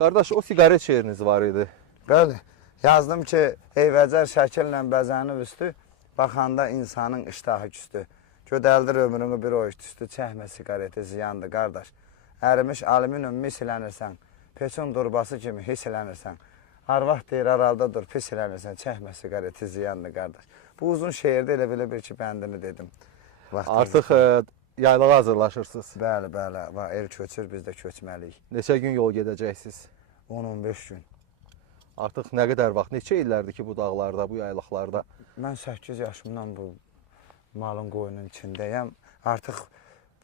Qardaş, o siqaret şeiriniz var idi. Bəli, yazdım ki, eyvəcər şəkillə bəzənib üstü, baxanda insanın iştahı küstü. Gödəldir ömrünü bir o üstü, çəkmə siqareti ziyandır qardaş. Ərimiş alüminium mislənirsən, peçun durbası kimi hislənirsən. Arvah deyir, aralda dur, pislənirsən, çəkmə siqareti ziyandır qardaş. Bu uzun şeirdə elə belə bir ki, bəndini dedim. Artıq yaylağa hazırlaşırsınız. Bəli, bəli, el köçür, biz də köçməliyik. Neçə gün yol gedəcəksiniz? 10-15 gün. Artıq nə qədər vaxt, neçə illərdir ki bu dağlarda, bu yaylaqlarda? Mən 8 yaşımdan bu malın qoyunun içindəyəm. Artıq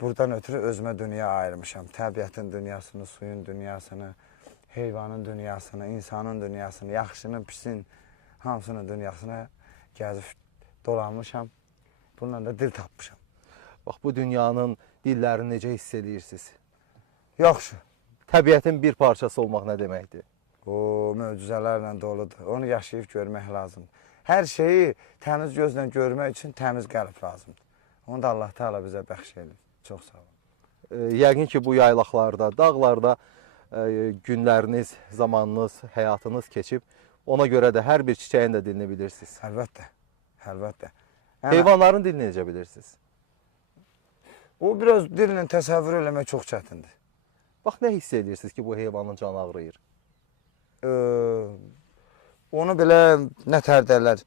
buradan ötürü özümə dünya ayırmışam. Təbiətin dünyasını, suyun dünyasını, heyvanın dünyasını, insanın dünyasını, yaxşının, pisin, hamısının dünyasına gəzib dolanmışam. Bununla da dil tapmışam. Bax, bu dünyanın dillərini necə hiss edirsiniz? Yaxşı. Təbiətin bir parçası olmaq nə deməkdir? O, möcüzələrlə doludur. Onu yaşayıb görmək lazımdır. Hər şeyi təmiz gözlə görmək üçün təmiz qəlb lazımdır. Onu da Allah Teala bizə bəxş edir. Çox sağ olun. Yəqin ki, bu yaylaqlarda, dağlarda günləriniz, zamanınız, həyatınız keçib. Ona görə də hər bir çiçəyin də dilini bilirsiniz. Əlbəttə, əlbəttə. Heyvanların dilini necə bilirsiniz? O, biraz dillə təsəvvür eləmək çox çətindir. Bax, nə hiss edirsiniz ki, bu heyvanın canı ağrıyır? Onu belə nətər deyirlər,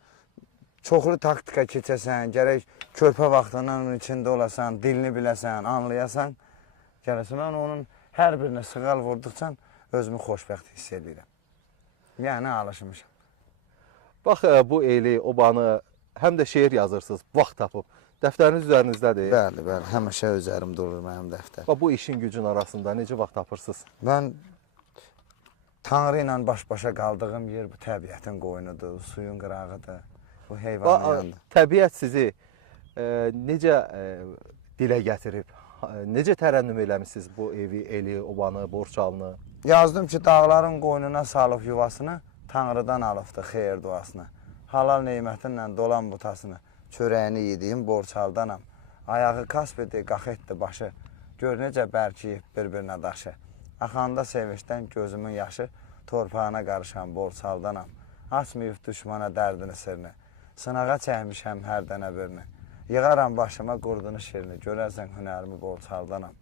çoxlu taktika keçəsən, gərək körpə vaxtından onun içində olasan, dilini biləsən, anlayasan, gələsən. Mən onun hər birinə sığal vurduqca özümü xoşbəxt hiss edirəm. Yəni, alışmışam. Bax, bu eli, obanı, həm də şeir yazırsınız, vaxt tapıb. Dəftəriniz üzərinizdədir? Bəli, bəli, həmişə üzərim durur mənim dəftər. Bax, bu işin gücün arasında necə vaxt tapırsınız? Mən Tanrı ilə baş-başa qaldığım yer bu təbiətin qoynudur, suyun qırağıdır, bu heyvanın yanıdır. Təbiət sizi necə dilə gətirib, necə tərənnüm eləmişsiniz bu evi, eli, obanı, borçalını? Yazdım ki, dağların qoynuna salıb yuvasını, Tanrıdan alıbdı xeyir duasını. Halal neymətinlə dolan butasını, çörəyini yediyim borçaldanam. Ayağı kasb etdi, qax etdi başı, gör necə bərkiyib bir-birinə daşı. Axanda sevinçdən gözümün yaşı, torpağına qarışan borçaldanam. Açmayıb düşmana dərdini sirni, sınağa çəkmişəm hər dənə birini. Yığaram başıma qurdunu şirini, görərsən hünərimi borçaldanam.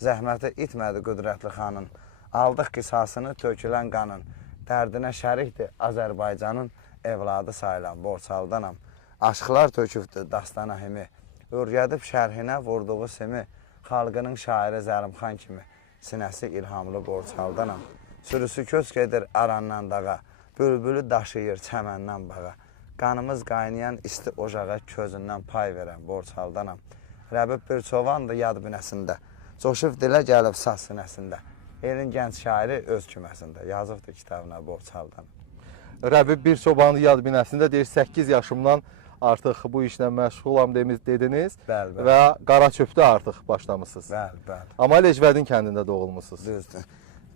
Zəhməti itmədi qüdrətli xanın, aldıq qisasını tökülən qanın. Dərdinə şərikdir Azərbaycanın, evladı sayılan borçaldanam. Aşqlar tökübdür dastana himi, ürgədib şərhinə vurduğu simi, xalqının şairi Zəlimxan kimi. Sinəsi ilhamlı borçaldanam. Sürüsü kösk edir arandan dağa, bülbülü daşıyır çəməndən bağa. Qanımız qaynayan isti ocağa közündən pay verən borçaldanam. Rəbib bir çovandır yad binəsində, coşub dilə gəlib saz sinəsində. Elin gənc şairi öz küməsində, yazıbdır kitabına borçaldanam. Rəbib bir çobanı yad binəsində deyir, 8 yaşımdan artıq bu işlə məşğulam dediniz. Bəli, bəli. Və Qaraçöpdə artıq başlamışsınız. Bəli, bəli. Amma Lecvədin kəndində doğulmuşsunuz. Düzdür.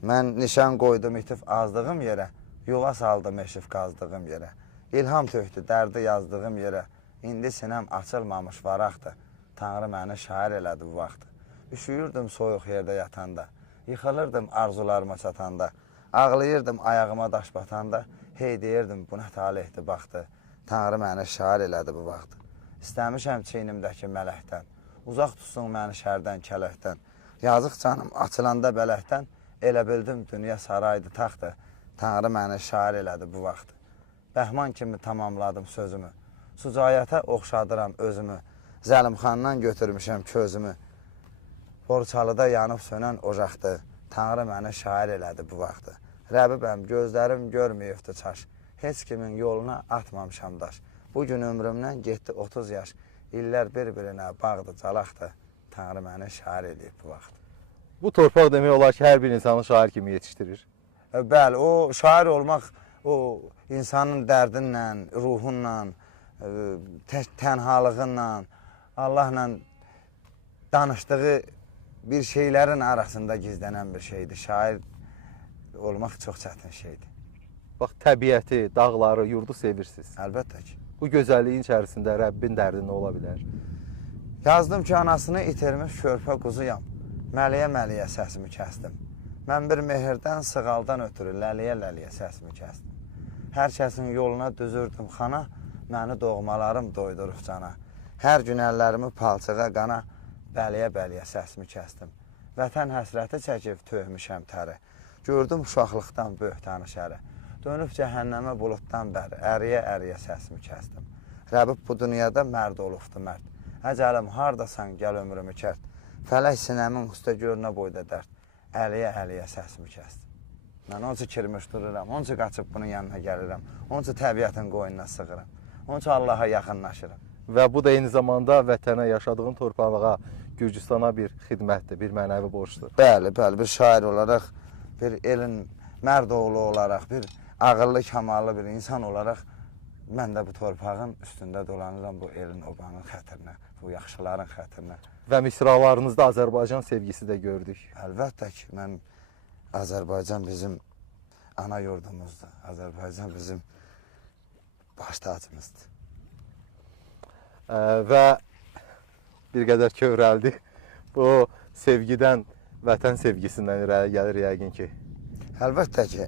Mən nişan qoydum itif azdığım yerə, yuva saldım eşif qazdığım yerə. İlham tökdü dərdi yazdığım yerə, indi sinəm açılmamış varaqdır. Tanrı məni şair elədi bu vaxtı. Üşüyürdüm soyuq yerdə yatanda, yıxılırdım arzularıma çatanda, ağlayırdım ayağıma daş batanda, hey deyirdim bu nə talihdi baxdı. Tanrı məni şair elədi bu vaxt. İstəmişəm çiynimdəki mələkdən, uzaq tutsun məni şərdən, kələkdən. Yazıq canım açılanda bələkdən, elə bildim dünya saraydı taxtı. Tanrı məni şair elədi bu vaxt. Bəhman kimi tamamladım sözümü, Sucayətə oxşadıram özümü. Zəlimxandan götürmüşəm közümü. Borçalıda yanıb sönən ocaqdı. Tanrı məni şair elədi bu vaxt. Rəbibəm gözlərim görməyibdi çaş. Heç kimin yoluna atmamışam daş. Bugün ömrümdən getdi 30 yaş. İllər bir-birinə bağdı, calaqdı. Tanrı məni şair edib bu vaxt. Bu torpaq demək olar ki, hər bir insanı şair kimi yetişdirir. Bəli, o şair olmaq, o insanın dərdinlə, ruhunla, tənhalığınla, Allahla danışdığı bir şeylərin arasında gizlənən bir şeydir. Şair olmaq çox çətin şeydir. Bax, təbiəti, dağları, yurdu sevirsiniz. Əlbəttə ki. Bu gözəlliyin içərisində Rəbbin dərdi nə ola bilər? Yazdım ki, anasını itirmiş körpə quzuyam. Məliyə-məliyə səsimi kəsdim. Mən bir mehirdən, sığaldan ötürü ləliyə-ləliyə səsimi kəsdim. Hər kəsin yoluna düzürdüm xana, məni doğmalarım doydurub cana. Hər gün əllərimi palçığa qana, bəliyə-bəliyə səsimi kəsdim. Vətən həsrəti çəkib töhmüşəm təri. Gördüm uşaqlıqdan böhtanı şəri. Dönüb cəhənnəmə buluddan bəri, əriyə-əriyə səsimi kəsdim. Rəbib bu dünyada mərd olubdu mərd. Əcəlim hardasan, gəl ömrümü kərt. Fələk sinəmin üstə görünə boyda dərd. Əliyə-əliyə səsimi kəsdim. Mən onun üçün kirmiş dururam, onun üçün qaçıb bunun yanına gəlirəm. Onun üçün təbiətin qoynuna sığıram. Onun üçün Allaha yaxınlaşıram. Və bu da eyni zamanda vətənə, yaşadığın torpağa, Gürcüstana bir xidmətdir, bir mənəvi borcdur. Bəli, bəli, bir şair olaraq, bir elin mərd oğlu olaraq, bir ağıllı, kamallı bir insan olaraq mən də bu torpağın üstündə dolanıram bu elin, obanın xətrinə, bu yaxşıların xətrinə. Və misralarınızda Azərbaycan sevgisi də gördük. Əlbəttə ki, mən Azərbaycan bizim ana yurdumuzdur. Azərbaycan bizim baş tacımızdır. Və bir qədər kövrəldi. Bu sevgidən, vətən sevgisindən irəli gəlir yəqin ki. Əlbəttə ki,